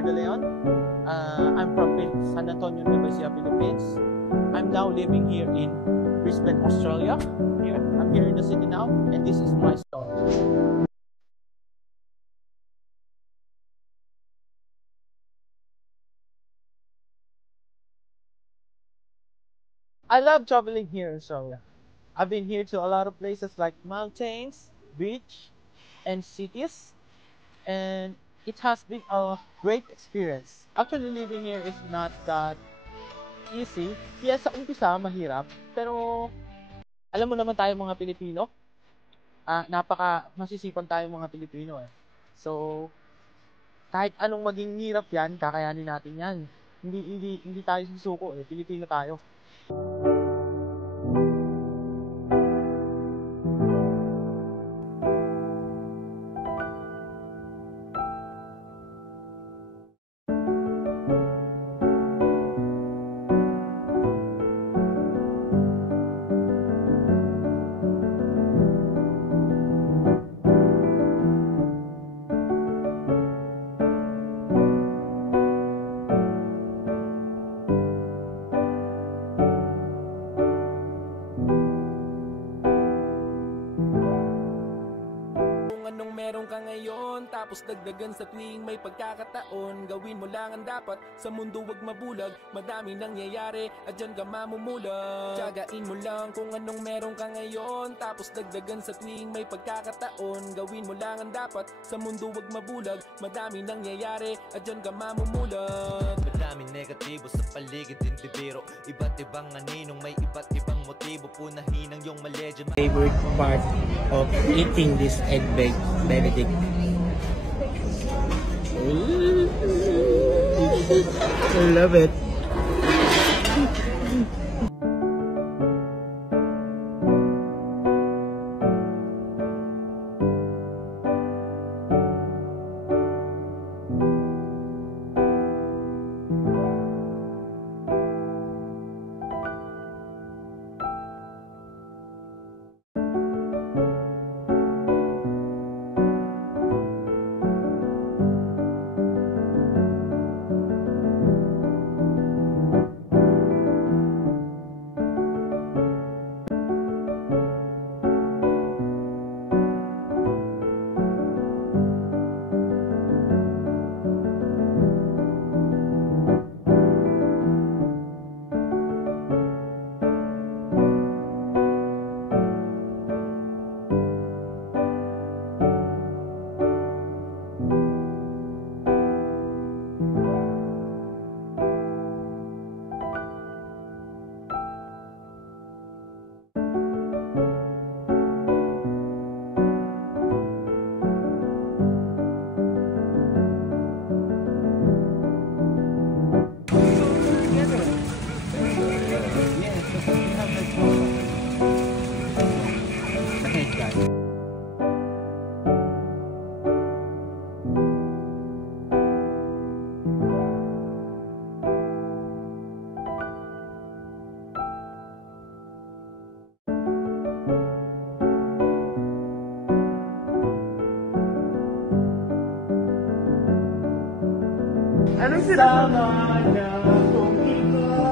Richard De Leon. I'm from San Antonio, Nueva Ecija, Philippines. I'm now living here in Brisbane, Australia. I'm here in the city now, and this is my story. I love traveling here in Australia. I've been here to a lot of places like mountains, beach, and cities, and it has been a great experience. Actually, living here is not that easy. Yes, sa umpisa, mahirap. Pero, alam mo naman tayo mga Pilipino, masisipag tayo mga Pilipino eh. So, kahit anong maging hirap yan, kakayanin natin yan. Hindi tayo susuko eh. Pilipino tayo. Meron ka ngayon, tapos dagdagan sa tuwing may pagkakataon. Gawin mo lang ang dapat, sa mundo wag mabulag. Madami nangyayari, at dyan ka mamumulag. Tiyagain mo lang kung anong meron ka ngayon, tapos dagdagan sa tuwing may pagkakataon. Gawin mo lang ang dapat, sa mundo wag mabulag. Madami nangyayari, at dyan ka mamumulag. Madaming negatibo sa paligid, hindi biro. Iba't ibang aninong, may iba't ibang motibo. Punahin ang iyong mali. Favorite part of eating this egg baked Benedict. I love it. Anong sinasama niya kung ikaw?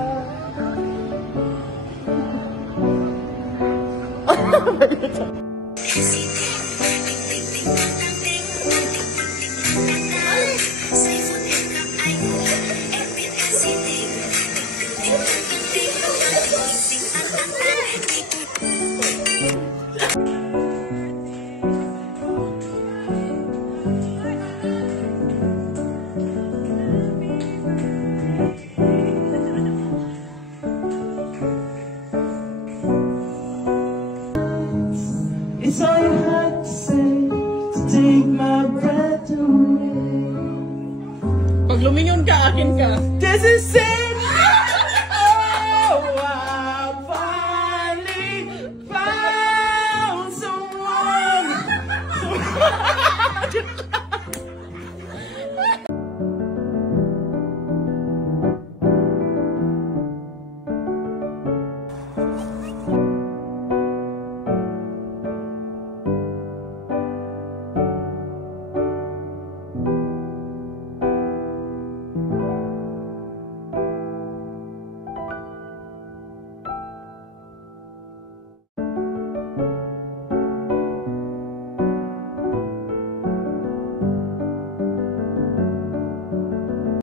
It's all you had to say to take my breath away. Pag lumingon ka, akin ka. This is it.